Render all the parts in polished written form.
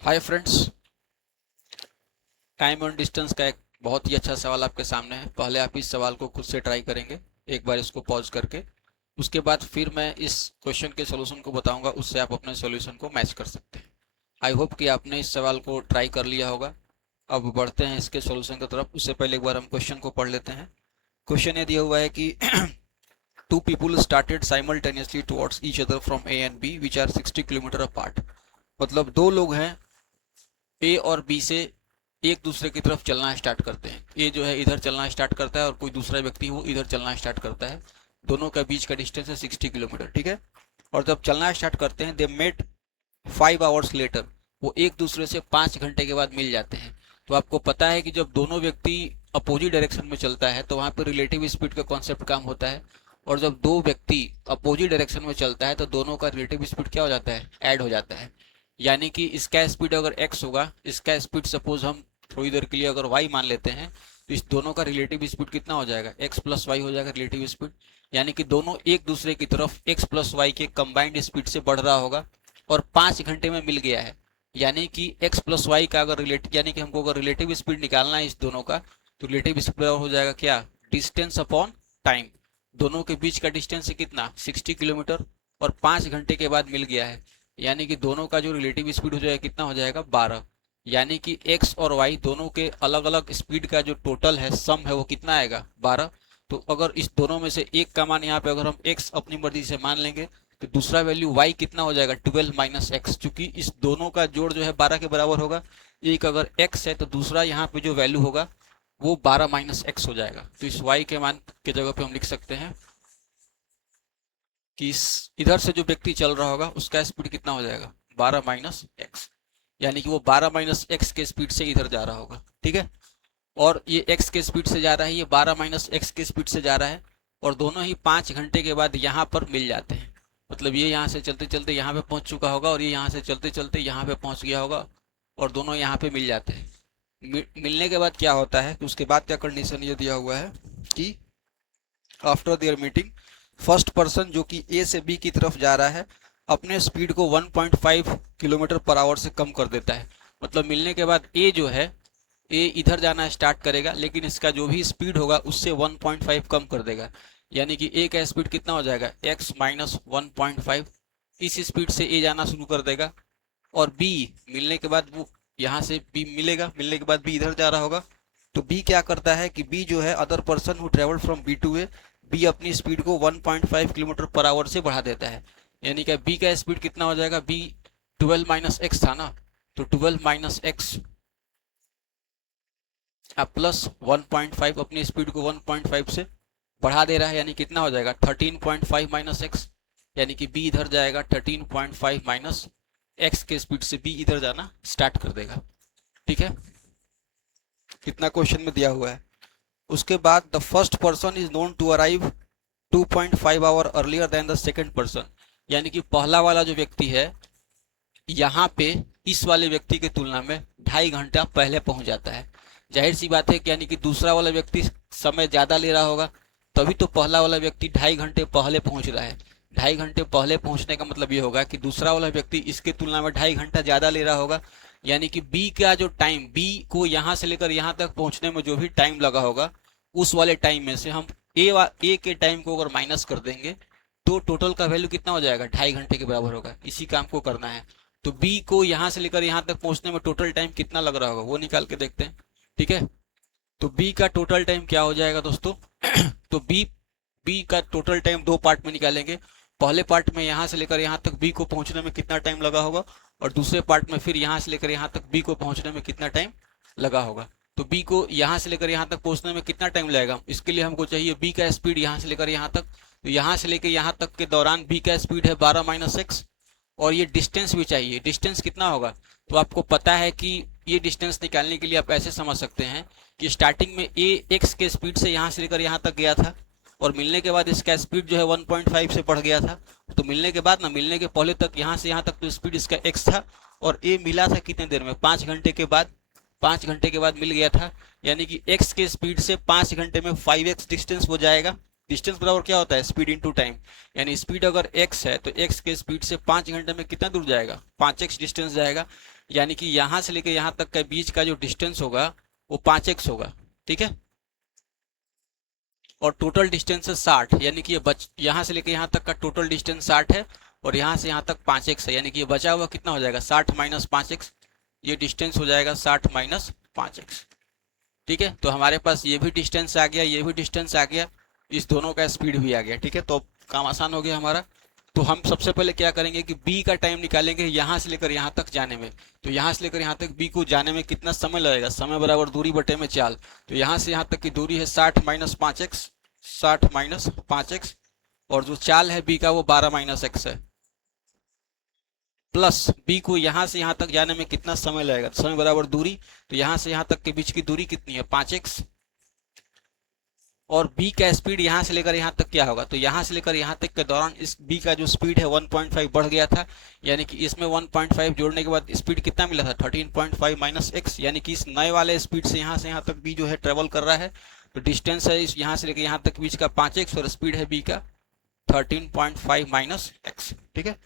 Hi friends, time और distance का एक बहुत ही अच्छा सवाल आपके सामने है। पहले आप इस सवाल को खुद से ट्राई करेंगे एक बार इसको पॉज करके। उसके बाद फिर मैं इस क्वेश्चन के सॉल्यूशन को बताऊंगा, उससे आप अपने सॉल्यूशन को मैच कर सकते हैं। आई होप कि आपने इस सवाल को ट्राई कर लिया होगा। अब बढ़ते हैं इसके सॉल्यूशन की तरफ। उससे पहले एक बार हम क्वेश्चन को पढ़ लेते हैं। क्वेश्चन ये दिया हुआ है कि two people started simultaneously towards each other from A and B which are 60 kilometre apart. मतलब दो लोग हैं, ए और बी से एक दूसरे की तरफ चलना स्टार्ट करते हैं। ए जो है इधर चलना स्टार्ट करता है और कोई दूसरा व्यक्ति वो इधर चलना स्टार्ट करता है। दोनों का बीच का डिस्टेंस है 60 किलोमीटर, ठीक है। और जब चलना स्टार्ट करते हैं, दे मेट 5 आवर्स लेटर, वो एक दूसरे से 5 घंटे के बाद मिल जाते हैं। तो आपको पता है कि जब दोनों व्यक्ति अपोजिट डायरेक्शन में चलता है तो वहाँ पर रिलेटिव स्पीड का कॉन्सेप्ट काम होता है। और जब दो व्यक्ति अपोजिट डायरेक्शन में चलता है तो दोनों का रिलेटिव स्पीड क्या हो जाता है, ऐड हो जाता है। यानी कि इसका स्पीड अगर x होगा, इसका स्पीड सपोज हम थोड़ी देर के लिए अगर y मान लेते हैं, तो इस दोनों का रिलेटिव स्पीड कितना हो जाएगा, x प्लस वाई हो जाएगा रिलेटिव स्पीड। यानी कि दोनों एक दूसरे की तरफ x प्लस वाई के कंबाइंड स्पीड से बढ़ रहा होगा और 5 घंटे में मिल गया है। यानी कि x प्लस वाई का अगर रिलेटिव, यानी कि हमको अगर रिलेटिव स्पीड निकालना है इस दोनों का, तो रिलेटिव स्पीड हो जाएगा क्या, डिस्टेंस अपॉन टाइम। दोनों के बीच का डिस्टेंस है कितना, 60 किलोमीटर, और 5 घंटे के बाद मिल गया है। यानी कि दोनों का जो रिलेटिव स्पीड हो जाएगा कितना हो जाएगा, 12। यानी कि x और y दोनों के अलग अलग स्पीड का जो टोटल है, सम है, वो कितना आएगा, 12। तो अगर इस दोनों में से एक का मान यहाँ पे अगर हम x अपनी मर्जी से मान लेंगे, तो दूसरा वैल्यू y कितना हो जाएगा, 12 माइनस एक्स। चूंकि इस दोनों का जोड़ जो है 12 के बराबर होगा। एक अगर x है तो दूसरा यहाँ पे जो वैल्यू होगा वो 12 माइनस एक्स हो जाएगा। तो इस y के मान के जगह पे हम लिख सकते हैं कि इधर से जो व्यक्ति चल रहा होगा उसका स्पीड कितना हो जाएगा, 12 माइनस एक्स। यानी कि वो 12 माइनस एक्स के स्पीड से इधर जा रहा होगा, ठीक है। और ये x के स्पीड से जा रहा है, ये 12 माइनस एक्स के स्पीड से जा रहा है। और दोनों ही 5 घंटे के बाद यहाँ पर मिल जाते हैं। मतलब ये यहाँ से चलते चलते यहाँ पे पहुंच चुका होगा और ये यहाँ से चलते चलते यहाँ पे पहुंच गया होगा, और दोनों यहाँ पे मिल जाते हैं। मिलने के बाद क्या होता है, तो उसके बाद क्या कंडीशन ये दिया हुआ है कि after their meeting, first person जो कि ए से बी की तरफ जा रहा है अपने स्पीड को 1.5 किलोमीटर पर आवर से कम कर देता है। मतलब मिलने के बाद ए जो है, ए इधर जाना स्टार्ट करेगा, लेकिन इसका जो भी स्पीड होगा उससे 1.5 कम कर देगा। यानी कि ए का स्पीड कितना हो जाएगा, x माइनस 1.5। इस स्पीड से ए जाना शुरू कर देगा। और बी मिलने के बाद वो यहाँ से बी मिलेगा, मिलने के बाद बी इधर जा रहा होगा। तो बी क्या करता है कि बी जो है other person who travel from B to A, B अपनी स्पीड को 1.5 किलोमीटर पर आवर से बढ़ा देता है। यानी कि बी का स्पीड कितना हो जाएगा, बी 12 माइनस एक्स था ना, तो 12 माइनस एक्स प्लस 1.5, अपनी स्पीड को 1.5 से बढ़ा दे रहा है। यानी कितना हो जाएगा, 13.5 माइनस एक्स। यानी कि बी इधर जाएगा 13.5 माइनस एक्स के स्पीड से बी इधर जाना स्टार्ट कर देगा, ठीक है। कितना क्वेश्चन में दिया हुआ है। उसके बाद the first person is known to arrive 2.5 hour earlier than the second person. यानी कि पहला वाला जो व्यक्ति है यहाँ पे इस वाले व्यक्ति की तुलना में 2.5 घंटा पहले पहुंच जाता है। जाहिर सी बात है कि यानी कि दूसरा वाला व्यक्ति समय ज़्यादा ले रहा होगा, तभी तो पहला वाला व्यक्ति 2.5 घंटे पहले पहुंच रहा है। 2.5 घंटे पहले पहुंचने का मतलब ये होगा कि दूसरा वाला व्यक्ति इसके तुलना में 2.5 घंटा ज़्यादा ले रहा होगा। यानी कि बी का जो टाइम, बी को यहाँ से लेकर यहाँ तक पहुँचने में जो भी टाइम लगा होगा, उस वाले टाइम में से हम ए के टाइम को अगर माइनस कर देंगे तो टोटल का वैल्यू कितना हो जाएगा, 2.5 घंटे के बराबर होगा। इसी काम को करना है। तो बी को यहाँ से लेकर यहाँ तक पहुँचने में टोटल टाइम कितना लग रहा होगा वो निकाल के देखते हैं, ठीक है। तो बी का टोटल टाइम क्या हो जाएगा दोस्तों तो बी का टोटल टाइम दो पार्ट में निकालेंगे। पहले पार्ट में यहाँ से लेकर यहाँ तक बी को पहुँचने में कितना टाइम लगा होगा, और दूसरे पार्ट में फिर यहाँ से लेकर यहाँ तक बी को पहुँचने में कितना टाइम लगा होगा। तो बी को यहाँ से लेकर यहाँ तक पहुँचने में कितना टाइम लगेगा, इसके लिए हमको चाहिए बी का स्पीड यहाँ से लेकर यहाँ तक। तो यहाँ से लेकर यहाँ तक के दौरान बी का स्पीड है 12 माइनस एक्स, और ये डिस्टेंस भी चाहिए। डिस्टेंस कितना होगा, तो आपको पता है कि ये डिस्टेंस निकालने के लिए आप ऐसे समझ सकते हैं कि स्टार्टिंग में ए एक्स के स्पीड से यहाँ से लेकर यहाँ तक गया था, और मिलने के बाद इसका स्पीड जो है 1.5 से बढ़ गया था। तो मिलने के बाद ना, मिलने के पहले तक यहाँ से यहाँ तक तो स्पीड इसका एक्स था, और ए मिला था कितने देर में, 5 घंटे के बाद। 5 घंटे के बाद मिल गया था। यानी कि एक्स के स्पीड से 5 घंटे में 5x डिस्टेंस हो जाएगा। डिस्टेंस बराबर क्या होता है, स्पीड इनटू टाइम। यानी स्पीड अगर x है तो x के स्पीड से 5 घंटे में कितना दूर जाएगा, 5x डिस्टेंस जाएगा। यानी कि यहाँ से लेकर यहाँ तक का बीच का जो डिस्टेंस होगा वो 5x होगा, ठीक है। और टोटल डिस्टेंस है 60, यानी कि ये यहाँ से लेकर यहाँ तक का टोटल डिस्टेंस 60 है और यहाँ से यहाँ तक 5x है, यानी कि ये बचा हुआ कितना हो जाएगा 60 माइनस 5x, ये डिस्टेंस हो जाएगा 60 माइनस 5x, ठीक है। तो हमारे पास ये भी डिस्टेंस आ गया, ये भी डिस्टेंस आ गया, इस दोनों का स्पीड भी आ गया, ठीक है। तो काम आसान हो गया हमारा। तो हम सबसे पहले क्या करेंगे कि b का टाइम निकालेंगे यहाँ से लेकर यहाँ तक जाने में। तो यहाँ से लेकर यहाँ तक b को जाने में कितना समय लगेगा, समय बराबर दूरी बटे में चाल। तो यहाँ से यहाँ तक की दूरी है 60 माइनस 5x, 60 माइनस 5x, और जो चाल है b का वो 12 माइनस x है, प्लस b को यहाँ से यहाँ तक जाने में कितना समय लगेगा, समय बराबर दूरी। तो यहाँ से यहाँ तक के बीच की दूरी कितनी है 5x, और b का स्पीड यहाँ से लेकर यहाँ तक क्या होगा, तो यहाँ से लेकर यहाँ तक के दौरान इस b का जो स्पीड है 1.5 बढ़ गया था, यानी कि इसमें 1.5 जोड़ने के बाद स्पीड कितना मिला था 13.5 माइनस x, यानी कि इस नए वाले स्पीड से यहाँ तक b जो है ट्रेवल कर रहा है। तो डिस्टेंस है इस यहाँ से लेकर यहाँ तक बीच का 5x और स्पीड है b का 13.5 माइनस x, ठीक है।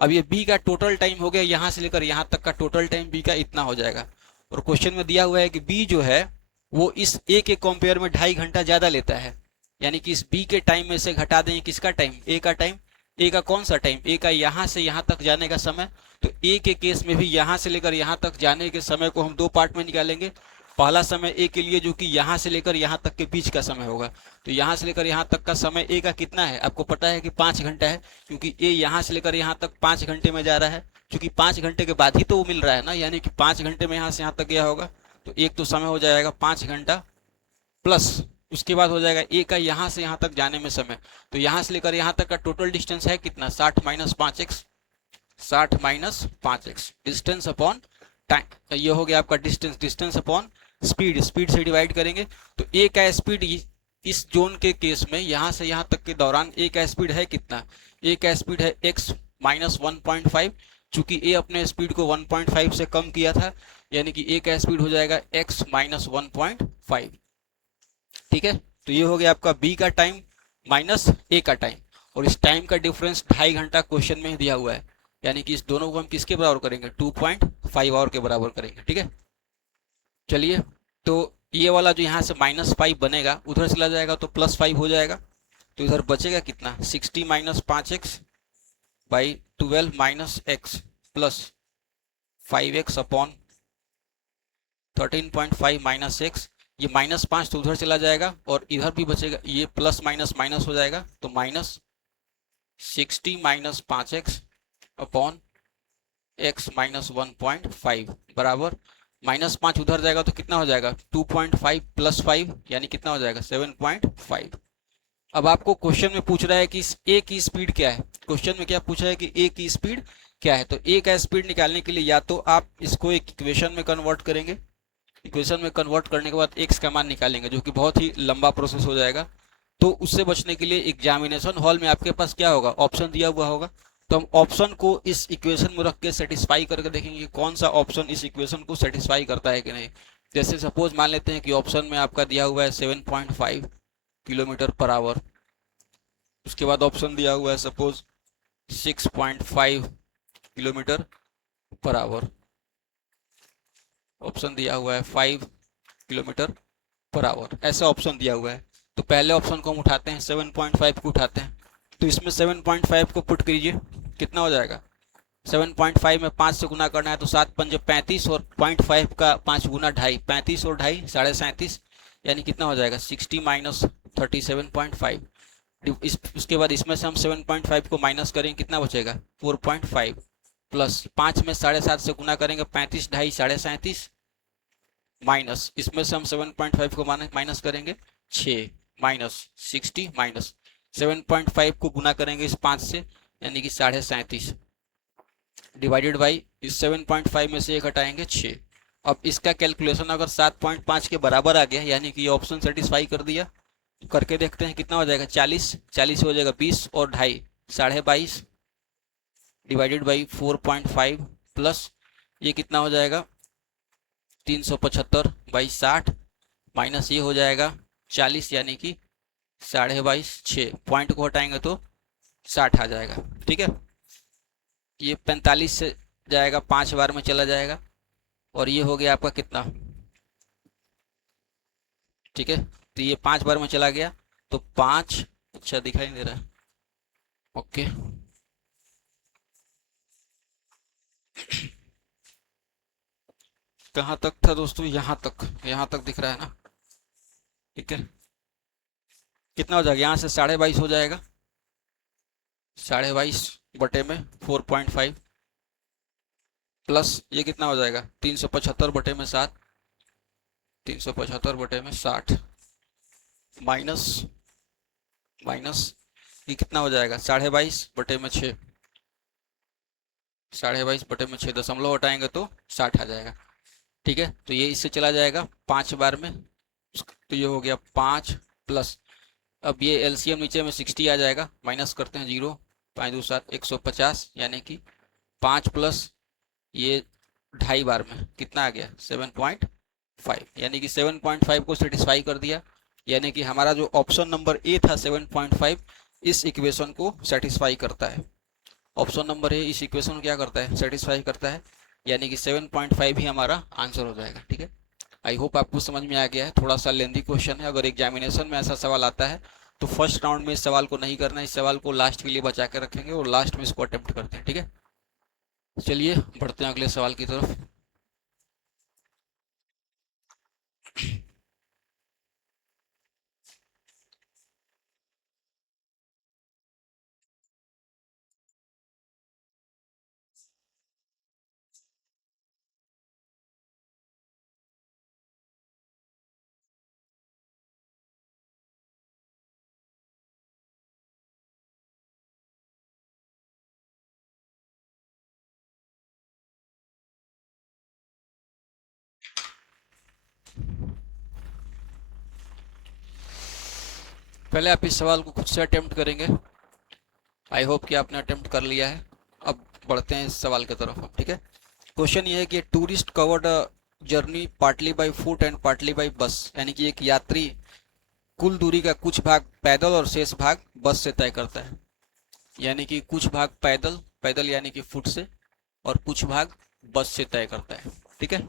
अब ये b का टोटल टाइम हो गया, यहाँ से लेकर यहाँ तक का टोटल टाइम b का इतना हो जाएगा। और क्वेश्चन में दिया हुआ है कि b जो है वो इस a के कंपेयर में 2.5 घंटा ज्यादा लेता है, यानी कि इस b के टाइम में से घटा दें किसका टाइम, a का टाइम। a का कौन सा टाइम, a का यहाँ से यहाँ तक जाने का समय। तो a के केस में भी यहाँ से लेकर यहाँ तक जाने के समय को हम दो पार्ट में निकालेंगे। पहला समय a के लिए जो कि यहाँ से लेकर यहाँ तक के बीच का समय होगा। तो यहाँ से लेकर यहाँ तक का समय a का कितना है, आपको पता है कि 5 घंटा है, क्योंकि a यहाँ से लेकर यहाँ तक 5 घंटे में जा रहा है, क्योंकि 5 घंटे के बाद ही तो वो मिल रहा है ना, यानी कि 5 घंटे में यहाँ से यहाँ तक गया होगा। तो एक तो समय हो जाएगा 5 घंटा, प्लस उसके बाद हो जाएगा a का यहाँ से यहाँ तक जाने में समय। तो यहाँ से लेकर यहाँ तक का टोटल डिस्टेंस है कितना 60 minus 5x, 60 minus 5x, distance upon time. ये हो गया आपका distance, distance upon speed, speed से डिवाइड करेंगे। तो a का स्पीड इस जोन के केस में यहाँ से यहाँ तक के दौरान a का स्पीड है कितना, a का स्पीड है x माइनस 1.5, चूंकि a अपने स्पीड को 1.5 से कम किया था, यानी कि a का स्पीड हो जाएगा x माइनस 1.5, ठीक है। तो ये हो गया आपका b का टाइम माइनस a का टाइम, और इस टाइम का डिफरेंस 2.5 घंटा क्वेश्चन में दिया हुआ है, यानी कि इस दोनों को हम किसके बराबर करेंगे 2.5 आवर के बराबर करेंगे, ठीक है। चलिए, तो ये वाला जो यहाँ से -5 बनेगा उधर चला जाएगा तो +5 हो जाएगा। तो इधर बचेगा कितना 60 minus 5x by 12 minus x plus 5x upon 13.5 minus x। ये -5 तो उधर चला जाएगा और इधर भी बचेगा, ये प्लस माइनस माइनस हो जाएगा, तो minus 60 minus 5x upon x minus 1.5 बराबर -5 उधर जाएगा तो कितना हो जाएगा 2.5 प्लस 5, यानी कितना हो जाएगा 7.5। अब आपको क्वेश्चन में पूछ रहा है कि इस a की स्पीड क्या है, क्वेश्चन में क्या पूछा है कि a की स्पीड क्या है। तो a का स्पीड निकालने के लिए या तो आप इसको एक इक्वेशन में कन्वर्ट करेंगे, इक्वेशन में कन्वर्ट करने के बाद x का मान निकालेंगे, जो कि बहुत ही लंबा प्रोसेस हो जाएगा। तो उससे बचने के लिए एग्जामिनेशन हॉल में आपके पास क्या होगा, ऑप्शन दिया हुआ होगा। तो हम ऑप्शन को इस इक्वेशन में रख के सेटिस्फाई करके देखेंगे कौन सा ऑप्शन इस इक्वेशन को सेटिस्फाई करता है कि नहीं। जैसे सपोज मान लेते हैं कि ऑप्शन में आपका दिया हुआ है 7.5 किलोमीटर पर आवर, उसके बाद ऑप्शन दिया हुआ है suppose 6.5 kilometre per hour, option दिया हुआ है 5 किलोमीटर पर आवर, ऐसा ऑप्शन दिया हुआ है। तो पहले ऑप्शन को हम उठाते हैं, 7.5 को उठाते हैं। तो इसमें 7.5 को पुट कीजिए, कितना हो जाएगा 7.5 में 5 से गुना करना है तो 7 पंजे 35 और 0.5 का 5 गुना 2.5, 35 और 2.5 37, यानी कितना हो जाएगा 60 माइनस 37.5। उसके बाद इसमें से हम 7.5 को माइनस करेंगे, कितना बचेगा 4.5, प्लस 5 में 7.5 से गुना करेंगे 35 2.5 37, माइनस इसमें से हम 7.5 को माइनस करेंगे 6, माइनस 60 माइनस 7.5 को गुना करेंगे इस 5 से, यानी कि 37.5 डिवाइडेड बाई इस 7.5 में से एक हटाएंगे 6। अब इसका कैलकुलेशन अगर 7.5 के बराबर आ गया, यानी कि ये ऑप्शन सेटिस्फाई कर दिया, तो करके देखते हैं कितना हो जाएगा 40, 40 हो जाएगा 20 और 2.5 22.5 डिवाइडेड बाई 4.5 प्लस ये कितना हो जाएगा 375 बाई 60 माइनस ये हो जाएगा 40, यानी कि 22.5 6 पॉइंट को हटाएंगे तो 60 आ जाएगा, ठीक है। ये 45 से जाएगा 5 बार में चला जाएगा, और ये हो गया आपका कितना, ठीक है। तो ये 5 बार में चला गया, तो 5, अच्छा दिखाई नहीं दे रहा है, ओके। कहाँ तक था दोस्तों, यहाँ तक दिख रहा है ना, ठीक है। कितना हो जाएगा, यहाँ से 22.5 हो जाएगा, 22.5 बटे में 4.5 प्लस ये कितना हो जाएगा 375 बटे में 7, 375 बटे में 60 माइनस माइनस ये कितना हो जाएगा 22.5 बटे में 6, 22.5 बटे में 6 दशमलव हटाएंगे तो 60 आ जाएगा, ठीक है। तो ये इससे चला जाएगा 5 बार में, तो ये हो गया 5 प्लस, अब ये एलसीएम नीचे में 60 आ जाएगा, माइनस करते हैं 0, 5 2 7 150, यानी कि 5 प्लस ये 2.5 बार में कितना आ गया 7.5, यानी कि 7.5 को सेटिस्फाई कर दिया, यानी कि हमारा जो ऑप्शन नंबर ए था 7.5 इस इक्वेशन को सेटिस्फाई करता है। ऑप्शन नंबर ए इस इक्वेशन को क्या करता है, सेटिस्फाई करता है, यानी कि 7.5 ही हमारा आंसर हो जाएगा, ठीक है। आई होप आपको समझ में आ गया है, थोड़ा सा लेंदी क्वेश्चन है, अगर एग्जामिनेशन में ऐसा सवाल आता है तो फर्स्ट राउंड में इस सवाल को नहीं करना, इस सवाल को लास्ट के लिए बचा कर रखेंगे और लास्ट में इसको अटेम्प्ट करते हैं, ठीक है। चलिए बढ़ते हैं अगले सवाल की तरफ। पहले आप इस सवाल को खुद से अटेम्प्ट करेंगे, आई होप कि आपने अटेम्प्ट कर लिया है। अब बढ़ते हैं इस सवाल की तरफ, ठीक है। क्वेश्चन ये है कि tourist covered journey partly by foot and partly bye बस, यानी कि एक यात्री कुल दूरी का कुछ भाग पैदल और शेष भाग बस से तय करता है, यानी कि कुछ भाग पैदल पैदल यानी कि फुट से, और कुछ भाग बस से तय करता है, ठीक है।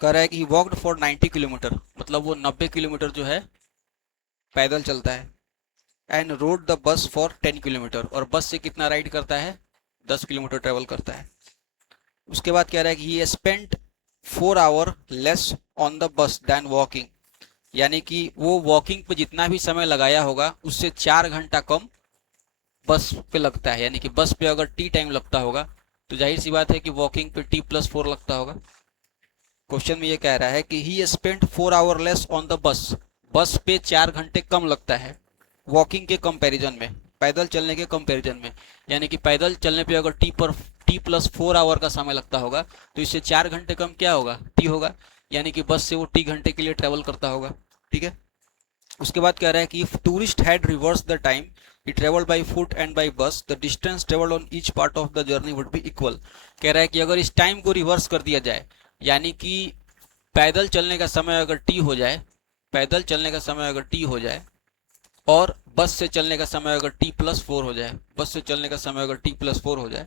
कह रहा है कि वॉकड फॉर 90 किलोमीटर, मतलब वो 90 किलोमीटर जो है पैदल चलता है, and road the bus for 10 kilometre, और बस से कितना राइड करता है 10 किलोमीटर ट्रेवल करता है। उसके बाद कह रहा है कि he spent 4 hour less on the bus than walking, यानी कि वो वॉकिंग पे जितना भी समय लगाया होगा उससे 4 घंटा कम बस पे लगता है, यानी कि बस पे अगर टी टाइम लगता होगा तो जाहिर सी बात है कि वॉकिंग पे t+4 लगता होगा। क्वेश्चन में ये कह रहा है कि he spent 4 hour less on the बस, बस पे 4 घंटे कम लगता है वॉकिंग के कंपैरिजन में, पैदल चलने के कंपैरिजन में, यानी कि पैदल चलने पे अगर t+4 आवर का समय लगता होगा तो इससे 4 घंटे कम क्या होगा टी होगा, यानी कि बस से वो टी घंटे के लिए ट्रेवल करता होगा, ठीक है। उसके बाद कह रहा है कि if tourist had reverse the time he traveled by foot and by bus the distance traveled on each part of the journey would be equal। कह रहा है कि अगर इस टाइम को रिवर्स कर दिया जाए, यानी कि पैदल चलने का समय अगर टी हो जाए, पैदल चलने का समय अगर टी हो जाए और बस से चलने का समय अगर t+4 हो जाए, बस से चलने का समय अगर t+4 हो जाए,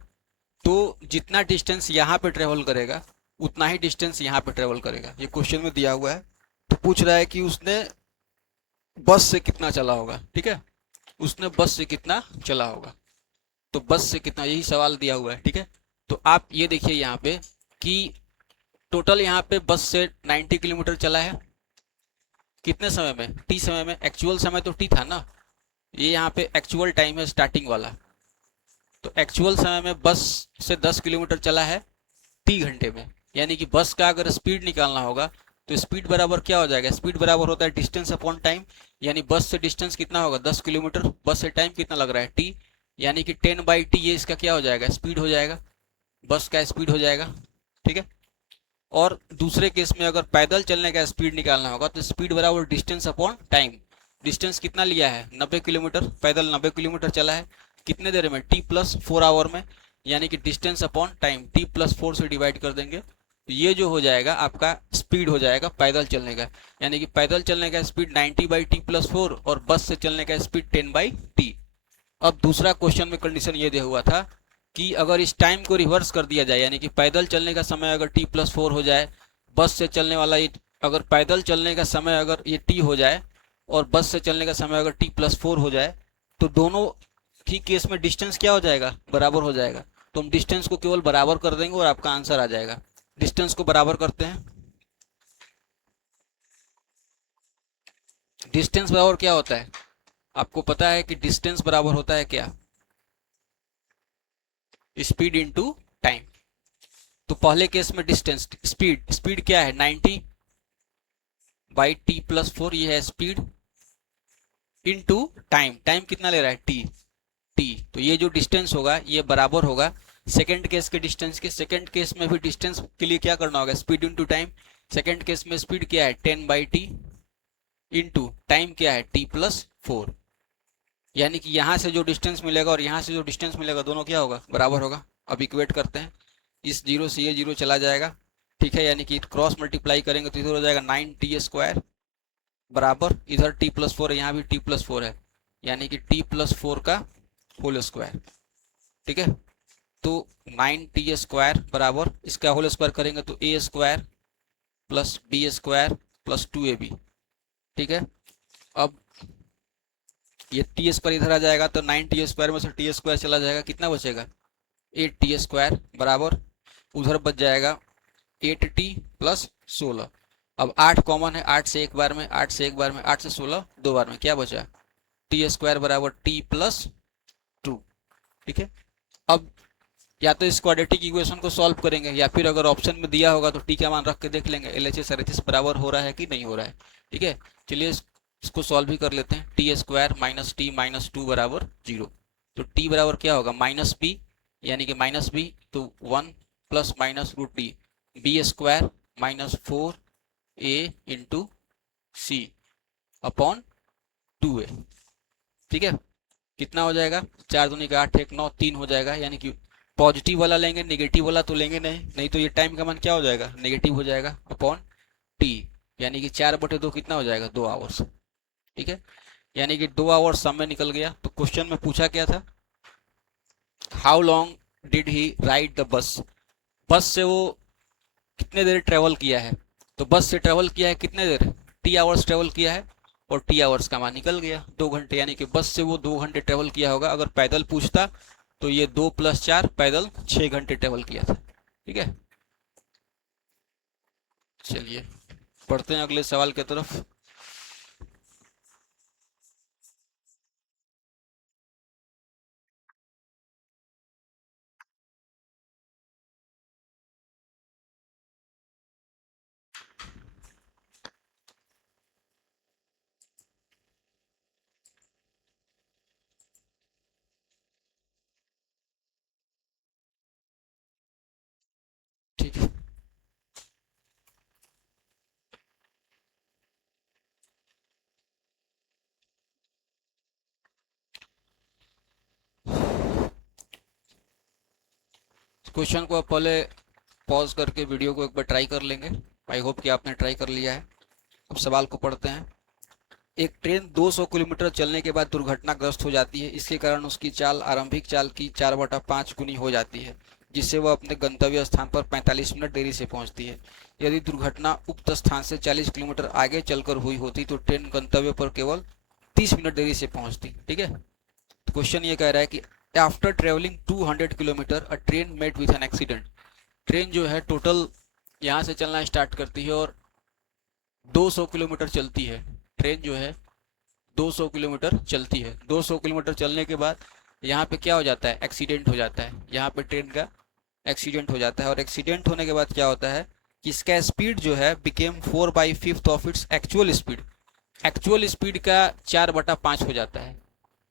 तो जितना डिस्टेंस यहाँ पे ट्रेवल करेगा उतना ही डिस्टेंस यहाँ पे ट्रेवल करेगा। ये क्वेश्चन में दिया हुआ है, तो पूछ रहा है कि उसने बस से कितना चला होगा, ठीक है, उसने बस से कितना चला होगा, तो बस से कितना, यही सवाल दिया हुआ है, ठीक है। तो आप ये देखिए यहाँ पे कि टोटल यहाँ पे बस से 90 किलोमीटर चला है, कितने समय में टी समय में, एक्चुअल समय तो टी था ना, ये यहाँ पे एक्चुअल टाइम है स्टार्टिंग वाला, तो एक्चुअल समय में बस से 10 किलोमीटर चला है टी घंटे में, यानी कि बस का अगर स्पीड निकालना होगा तो स्पीड बराबर क्या हो जाएगा, स्पीड बराबर होता है डिस्टेंस अपॉन टाइम, यानी बस से डिस्टेंस कितना होगा 10 किलोमीटर, बस से टाइम कितना लग रहा है टी, यानी कि 10/t, ये इसका क्या हो जाएगा स्पीड हो जाएगा, बस का स्पीड हो जाएगा, ठीक है। और दूसरे केस में अगर पैदल चलने का स्पीड निकालना होगा तो स्पीड बराबर डिस्टेंस अपॉन टाइम, डिस्टेंस कितना लिया है 90 किलोमीटर, पैदल 90 किलोमीटर चला है कितने देर में t+4 आवर में, यानी कि डिस्टेंस अपॉन टाइम t+4 से डिवाइड कर देंगे, तो ये जो हो जाएगा आपका स्पीड हो जाएगा पैदल चलने का, यानी कि पैदल चलने का स्पीड 90/t+4 और बस से चलने का स्पीड 10/t। अब दूसरा क्वेश्चन में कंडीशन ये दिया हुआ था कि अगर इस टाइम को रिवर्स कर दिया जाए, यानी कि पैदल चलने का समय अगर t+4 हो जाए, बस से चलने वाला ये, अगर पैदल चलने का समय अगर ये t हो जाए और बस से चलने का समय अगर t+4 हो जाए, तो दोनों ही केस में डिस्टेंस क्या हो जाएगा, बराबर हो जाएगा। तो हम डिस्टेंस को केवल बराबर कर देंगे और आपका आंसर आ जाएगा। डिस्टेंस को बराबर करते हैं। डिस्टेंस बराबर क्या होता है, आपको पता है कि डिस्टेंस बराबर होता है क्या, स्पीड इनटू टाइम। तो पहले केस में डिस्टेंस, स्पीड, स्पीड क्या है 90 बाई t+4, ये है स्पीड, इनटू टाइम, टाइम कितना ले रहा है टी। तो ये जो डिस्टेंस होगा ये बराबर होगा सेकंड केस के डिस्टेंस के। सेकंड केस में भी डिस्टेंस के लिए क्या करना होगा, speed into time. Second case में स्पीड क्या है 10/t, इनटू टाइम क्या है t+4। यानी कि यहाँ से जो डिस्टेंस मिलेगा और यहाँ से जो डिस्टेंस मिलेगा दोनों क्या होगा, बराबर होगा। अब इक्वेट करते हैं, इस जीरो से ये जीरो चला जाएगा, ठीक है, यानी कि क्रॉस मल्टीप्लाई करेंगे तो इधर हो जाएगा 9t² बराबर, इधर t+4 है, यहाँ भी t+4 है, यानी कि t+4 का होल स्क्वायर, ठीक है। तो 9t² बराबर, इसका होल स्क्वायर करेंगे तो a² plus b² plus 2ab, ठीक है। अब ये t² इधर आ जाएगा तो 9t² में से t² चला जाएगा, कितना बचेगा 8t² बराबर, उधर बच जाएगा 8t प्लस 16। अब 8 कॉमन है, 8 से एक बार में, 8 से एक बार में, 8 से 16 दो बार में, क्या बचा t² बराबर t+2, ठीक है। अब या तो इस क्वाड्रेटिक इक्वेशन को सॉल्व करेंगे या फिर अगर ऑप्शन में दिया होगा तो t का मान रख के देख लेंगे LHS RHS बराबर हो रहा है कि नहीं हो रहा है, ठीक है। चलिए इसको सॉल्व भी कर लेते हैं। t² माइनस t माइनस 2 बराबर 0। तो t बराबर क्या होगा -b, यानी कि -b, तो 1 plus minus root T, b² minus 4a into C upon 2a, ठीक है। कितना हो जाएगा, 4 दूनी का 8, 1 9, 3 हो जाएगा। यानी कि पॉजिटिव वाला लेंगे, नेगेटिव वाला तो लेंगे नहीं, नहीं तो ये टाइम का मान क्या हो जाएगा, नेगेटिव हो जाएगा अपॉन टी, यानी कि 4/2 कितना हो जाएगा 2 आवर्स, ठीक है। यानी कि 2 आवर्स समय निकल गया। तो क्वेश्चन में पूछा क्या था, how long did he ride the bus, बस से वो कितने देर ट्रेवल किया है। तो बस से ट्रेवल किया है कितने देर, t आवर्स ट्रेवल किया है, और t आवर्स का मान निकल गया 2 घंटे, यानी कि बस से वो 2 घंटे ट्रेवल किया होगा। अगर पैदल पूछता तो ये 2 + 4 पैदल 6 घंटे ट्रेवल किया था, ठीक है। चलिए पढ़ते हैं अगले सवाल की तरफ। ठीक है, क्वेश्चन को आप पहले पॉज करके वीडियो को एक बार ट्राई कर लेंगे। आई होप कि आपने ट्राई कर लिया है। अब सवाल को पढ़ते हैं। एक ट्रेन 200 किलोमीटर चलने के बाद दुर्घटनाग्रस्त हो जाती है। इसके कारण उसकी चाल आरंभिक चाल की 4/5 गुनी हो जाती है, जिससे वह अपने गंतव्य स्थान पर 45 मिनट देरी से पहुंचती है। यदि दुर्घटना उक्त स्थान से 40 किलोमीटर आगे चलकर हुई होती तो ट्रेन गंतव्य पर केवल 30 मिनट देरी से पहुंचती, ठीक है। तो क्वेश्चन ये कह रहा है कि after travelling 200 kilometre a train met with an accident. Train जो है टोटल यहाँ से चलना स्टार्ट करती है और 200 किलोमीटर चलती है। ट्रेन जो है 200 किलोमीटर चलती है। 200 किलोमीटर चलने के बाद यहाँ पे क्या हो जाता है, एक्सीडेंट हो जाता है। यहाँ पे ट्रेन का एक्सीडेंट हो जाता है और एक्सीडेंट होने के बाद क्या होता है कि इसका स्पीड जो है became 4/5 of its actual speed. Actual speed का 4/5 हो जाता है।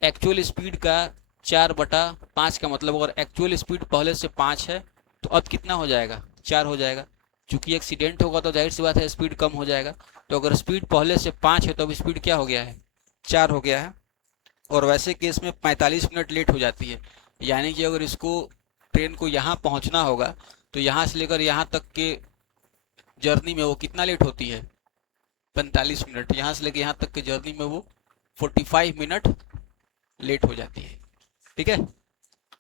एक्चुअल स्पीड का 4/5 का मतलब अगर एक्चुअल स्पीड पहले से 5 है तो अब कितना हो जाएगा, 4 हो जाएगा। चूंकि एक्सीडेंट होगा तो जाहिर सी बात है स्पीड कम हो जाएगा। तो अगर स्पीड पहले से 5 है तो अब स्पीड क्या हो गया है, 4 हो गया है। और वैसे केस में 45 मिनट लेट हो जाती है। यानी कि अगर इसको ट्रेन को यहाँ पहुँचना होगा तो यहाँ से लेकर यहाँ तक के जर्नी में वो कितना लेट होती है, 45 मिनट। यहाँ से लेकर यहाँ तक के जर्नी में वो 45 मिनट लेट हो जाती है, ठीक है।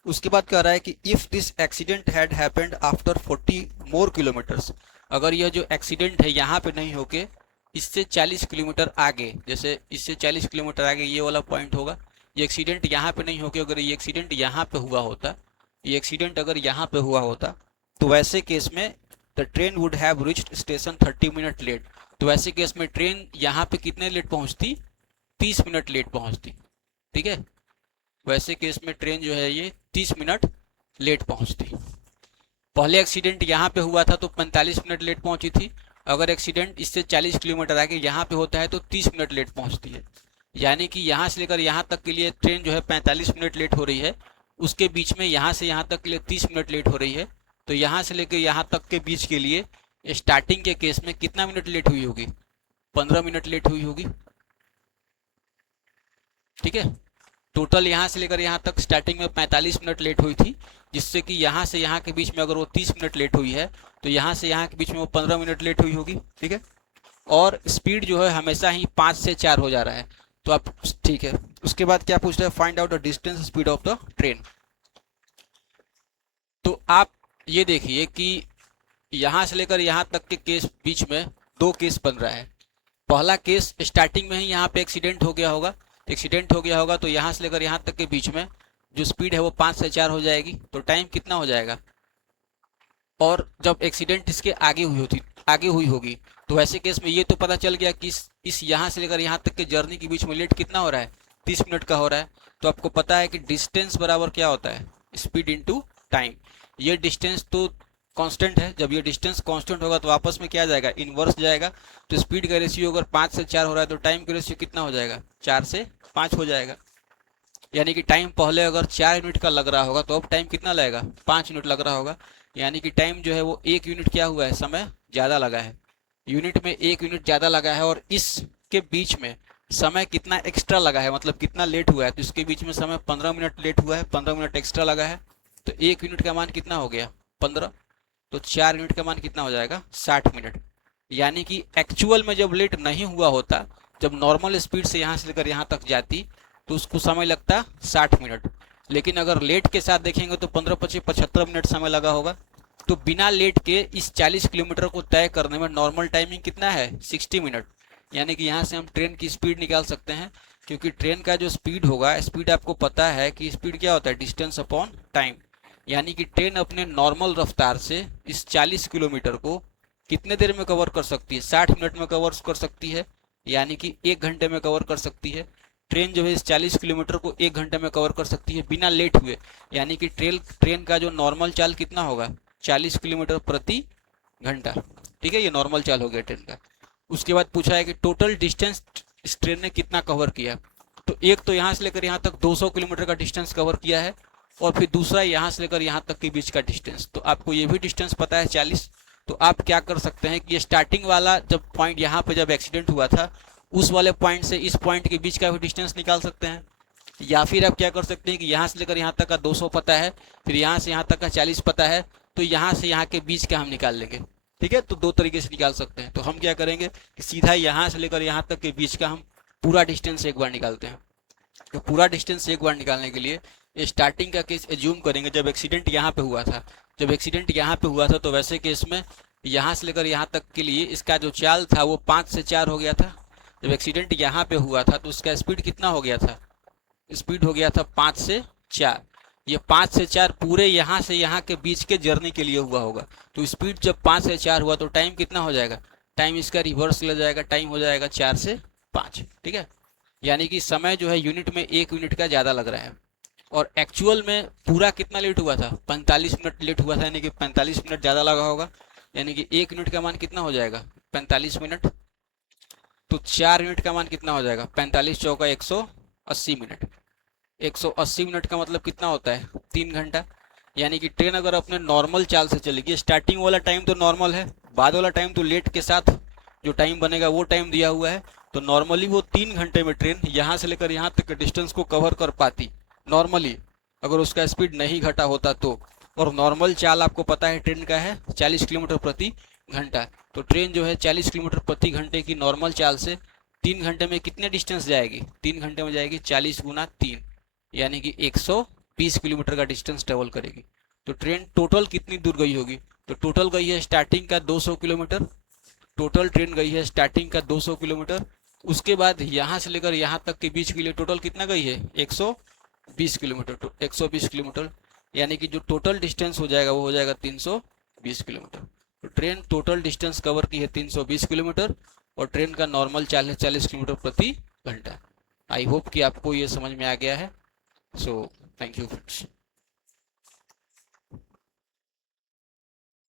उसके बाद कह रहा है कि if this accident had happened after 40 more kilometres, अगर यह जो एक्सीडेंट है यहाँ पे नहीं होके इससे 40 किलोमीटर आगे, जैसे इससे 40 किलोमीटर आगे ये वाला पॉइंट होगा, ये एक्सीडेंट यहाँ पे नहीं होके अगर ये एक्सीडेंट यहाँ पे हुआ होता, ये एक्सीडेंट अगर यहाँ पे हुआ होता, तो वैसे केस में the train would have reached station 30 minute late. तो वैसे केस में ट्रेन यहाँ पे कितने लेट पहुँचती, 30 मिनट लेट पहुँचती। ठीक है, वैसे केस में ट्रेन जो है ये 30 मिनट लेट पहुँचती। पहले एक्सीडेंट यहाँ पे हुआ था तो 45 मिनट लेट पहुँची थी, अगर एक्सीडेंट इससे 40 किलोमीटर आगे यहाँ पे होता है तो 30 मिनट लेट पहुँचती है। यानी कि यहाँ से लेकर यहाँ तक के लिए ट्रेन जो है 45 मिनट लेट हो रही है, उसके बीच में यहाँ से यहाँ तक के लिए 30 मिनट लेट हो रही है। तो यहाँ से लेकर यहाँ तक के बीच के लिए स्टार्टिंग के केस में कितना मिनट लेट हुई होगी, 15 मिनट लेट हुई होगी। ठीक है, टोटल यहाँ से लेकर यहाँ तक स्टार्टिंग में 45 मिनट लेट हुई थी, जिससे कि यहाँ से यहाँ के बीच में अगर वो 30 मिनट लेट हुई है तो यहाँ से यहाँ के बीच में वो 15 मिनट लेट हुई होगी। ठीक है, और स्पीड जो है हमेशा ही 5 से 4 हो जा रहा है। तो आप ठीक है, उसके बाद क्या पूछ रहे हैं, find out the distance speed of the train. तो आप ये देखिए कि यहाँ से लेकर यहाँ तक के केस बीच में 2 केस बन रहा है। पहला केस स्टार्टिंग में ही यहाँ पे एक्सीडेंट हो गया होगा, तो यहाँ से लेकर यहाँ तक के बीच में जो स्पीड है वो 5 से 4 हो जाएगी, तो टाइम कितना हो जाएगा। और जब एक्सीडेंट इसके आगे हुई होगी तो वैसे केस में ये तो पता चल गया कि इस यहाँ से लेकर यहाँ तक के जर्नी के बीच में लेट कितना हो रहा है, 30 मिनट का हो रहा है। तो आपको पता है कि डिस्टेंस बराबर क्या होता है, स्पीड इंटू टाइम। ये डिस्टेंस तो कांस्टेंट है, जब ये डिस्टेंस कांस्टेंट होगा तो आपस में क्या जाएगा, इनवर्स जाएगा। तो स्पीड का रेशियो अगर 5 से 4 हो रहा है तो टाइम का रेशियो कितना हो जाएगा, 4 से 5 हो जाएगा। यानी कि टाइम पहले अगर 4 यूनिट का लग रहा होगा तो अब टाइम कितना लगेगा, 5 यूनिट लग रहा होगा। यानी कि टाइम जो है वो 1 यूनिट क्या हुआ है, समय ज़्यादा लगा है, यूनिट में 1 यूनिट ज़्यादा लगा है। और इसके बीच में समय कितना एक्स्ट्रा लगा है, मतलब कितना लेट हुआ है, तो इसके बीच में समय 15 मिनट लेट हुआ है, 15 मिनट एक्स्ट्रा लगा है। तो 1 यूनिट का मान कितना हो गया, 15। तो 4 यूनिट का मान कितना हो जाएगा, 60 मिनट। यानी कि एक्चुअल में जब लेट नहीं हुआ होता, जब नॉर्मल स्पीड से यहाँ से लेकर यहाँ तक जाती तो उसको समय लगता 60 मिनट। लेकिन अगर लेट के साथ देखेंगे तो 15-25 75 मिनट समय लगा होगा। तो बिना लेट के इस 40 किलोमीटर को तय करने में नॉर्मल टाइमिंग कितना है, 60 मिनट। यानी कि यहाँ से हम ट्रेन की स्पीड निकाल सकते हैं, क्योंकि ट्रेन का जो स्पीड होगा, स्पीड आपको पता है कि स्पीड क्या होता है, डिस्टेंस अपॉन टाइम। यानी कि ट्रेन अपने नॉर्मल रफ्तार से इस 40 किलोमीटर को कितने देर में कवर कर सकती है, 60 मिनट में कवर कर सकती है, यानी कि 1 घंटे में कवर कर सकती है। ट्रेन जो है इस 40 किलोमीटर को 1 घंटे में कवर कर सकती है बिना लेट हुए। यानी कि ट्रेन का जो नॉर्मल चाल कितना होगा, 40 किलोमीटर प्रति घंटा। ठीक है, ये नॉर्मल चाल हो गया ट्रेन का। उसके बाद पूछा है कि टोटल डिस्टेंस इस ट्रेन ने कितना कवर किया। तो एक तो यहाँ से लेकर यहाँ तक 200 किलोमीटर का डिस्टेंस कवर किया है, और फिर दूसरा यहाँ से लेकर यहाँ तक के बीच का डिस्टेंस। तो आपको ये भी डिस्टेंस पता है 40। तो आप क्या कर सकते हैं कि ये स्टार्टिंग वाला जब पॉइंट यहाँ पे जब एक्सीडेंट हुआ था, उस वाले पॉइंट से इस पॉइंट के बीच का भी डिस्टेंस निकाल सकते हैं। या फिर आप क्या कर सकते हैं कि यहाँ से लेकर यहाँ तक का 200 पता है, फिर यहाँ से यहाँ तक का 40 पता है, तो यहाँ से यहाँ के बीच का हम निकाल लेंगे। ठीक है, तो 2 तरीके से निकाल सकते हैं। तो हम क्या करेंगे कि सीधा यहाँ से लेकर यहाँ तक के बीच का हम पूरा डिस्टेंस एक बार निकालते हैं। तो पूरा डिस्टेंस एक बार निकालने के लिए स्टार्टिंग का केस एज्यूम करेंगे, जब एक्सीडेंट यहाँ पे हुआ था, तो वैसे केस में यहाँ से लेकर यहाँ तक के लिए इसका जो चाल था वो 5 से 4 हो गया था। जब एक्सीडेंट यहाँ पे हुआ था तो उसका स्पीड कितना हो गया था, स्पीड हो गया था 5 से 4। ये 5 से 4 पूरे यहाँ से यहाँ के बीच के जर्नी के लिए हुआ होगा। तो स्पीड जब 5 से 4 हुआ तो टाइम कितना हो जाएगा, टाइम इसका रिवर्स ले जाएगा, टाइम हो जाएगा 4 से 5। ठीक है, यानी कि समय जो है यूनिट में 1 यूनिट का ज़्यादा लग रहा है। और एक्चुअल में पूरा कितना लेट हुआ था, 45 मिनट लेट हुआ था, यानी कि 45 मिनट ज़्यादा लगा होगा। यानी कि 1 यूनिट का मान कितना हो जाएगा, 45 मिनट। तो 4 यूनिट का मान कितना हो जाएगा, 45 चौका 180 मिनट। 180 मिनट का मतलब कितना होता है, 3 घंटा। यानी कि ट्रेन अगर अपने नॉर्मल चाल से चलेगी, स्टार्टिंग वाला टाइम तो नॉर्मल है, बाद वाला टाइम तो लेट के साथ जो टाइम बनेगा वो टाइम दिया हुआ है। तो नॉर्मली वो 3 घंटे में ट्रेन यहाँ से लेकर यहाँ तक के डिस्टेंस को कवर कर पाती नॉर्मली, अगर उसका स्पीड नहीं घटा होता तो। और नॉर्मल चाल आपको पता है ट्रेन का है 40 किलोमीटर प्रति घंटा। तो ट्रेन जो है 40 किलोमीटर प्रति घंटे की नॉर्मल चाल से 3 घंटे में कितने डिस्टेंस जाएगी, 3 घंटे में जाएगी 40 गुना 3, यानी कि 20 किलोमीटर का डिस्टेंस ट्रेवल करेगी। तो ट्रेन टोटल कितनी दूर गई होगी? तो टोटल गई है स्टार्टिंग का 200 किलोमीटर, टोटल ट्रेन गई है स्टार्टिंग का 200 किलोमीटर। उसके बाद यहाँ से लेकर यहाँ तक के बीच के लिए टोटल कितना गई है? 120 किलोमीटर। तो 120 किलोमीटर यानी कि जो टोटल डिस्टेंस हो जाएगा वो हो जाएगा 320 किलोमीटर। तो ट्रेन टोटल डिस्टेंस कवर की है 320 किलोमीटर और ट्रेन का नॉर्मल चाल है 40 किलोमीटर प्रति घंटा। आई होप कि आपको ये समझ में आ गया है। So thank you friends.